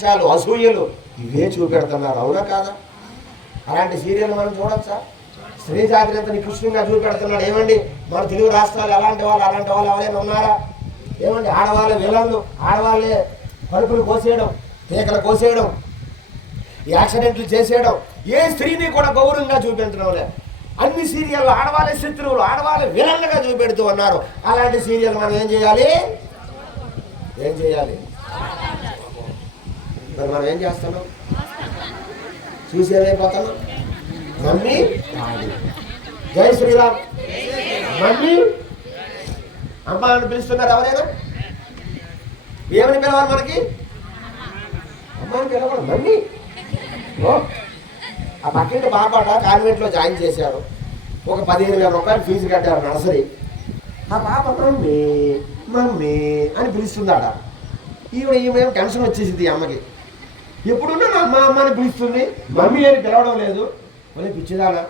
ఈర్ష్యాలు, అసూయలు ఇవే చూపెడుతున్నారు. అవునా కాదా? అలాంటి సీరియల్ మనం చూడొచ్చా? స్త్రీ జాతిని ఎంత నికృష్టంగా చూపెడుతున్నాడు. ఏమండి మన తెలుగు రాష్ట్రాలు అలాంటి వాళ్ళు ఎవరైనా ఉన్నారా? ఏమండి ఆడవాళ్ళ విలన్లు, ఆడవాళ్ళే కడుపులు కోసేయడం, పీకలు కోసేయడం, యాక్సిడెంట్లు చేసేయడం, ఏ స్త్రీని కూడా గౌరవంగా చూపెట్టడం లేదు. అన్ని సీరియళ్ళు ఆడవాళ్ళ శత్రువులు, ఆడవాళ్ళ విలన్లుగా చూపెడుతూ ఉన్నారు. అలాంటి సీరియల్ మనం ఏం చేయాలి? మరి మనం ఏం చేస్తున్నాం? చూసి ఏమైపోతున్నాం? మమ్మీ జై శ్రీరామ్, మమ్మీ అమ్మ అని పిలుస్తున్నారు. ఎవరైనా ఏమని పిలవాలి? మనకి అమ్మని పిలవడం, మమ్మీ. ఓ ఆ పక్కింటి బాబాట కాన్వెంట్లో జాయిన్ చేశారు. ఒక 15,000 రూపాయలు ఫీజు కట్టారు నర్సరీ. ఆ పాప మమ్మీ మమ్మీ అని పిలుస్తుందాట. ఈమె టెన్షన్ వచ్చేసింది ఈ అమ్మకి. ఎప్పుడున్నా అమ్మ అమ్మ అని పిలుస్తుంది, మమ్మీ అని పిలవడం లేదు. మళ్ళీ పిచ్చిదానా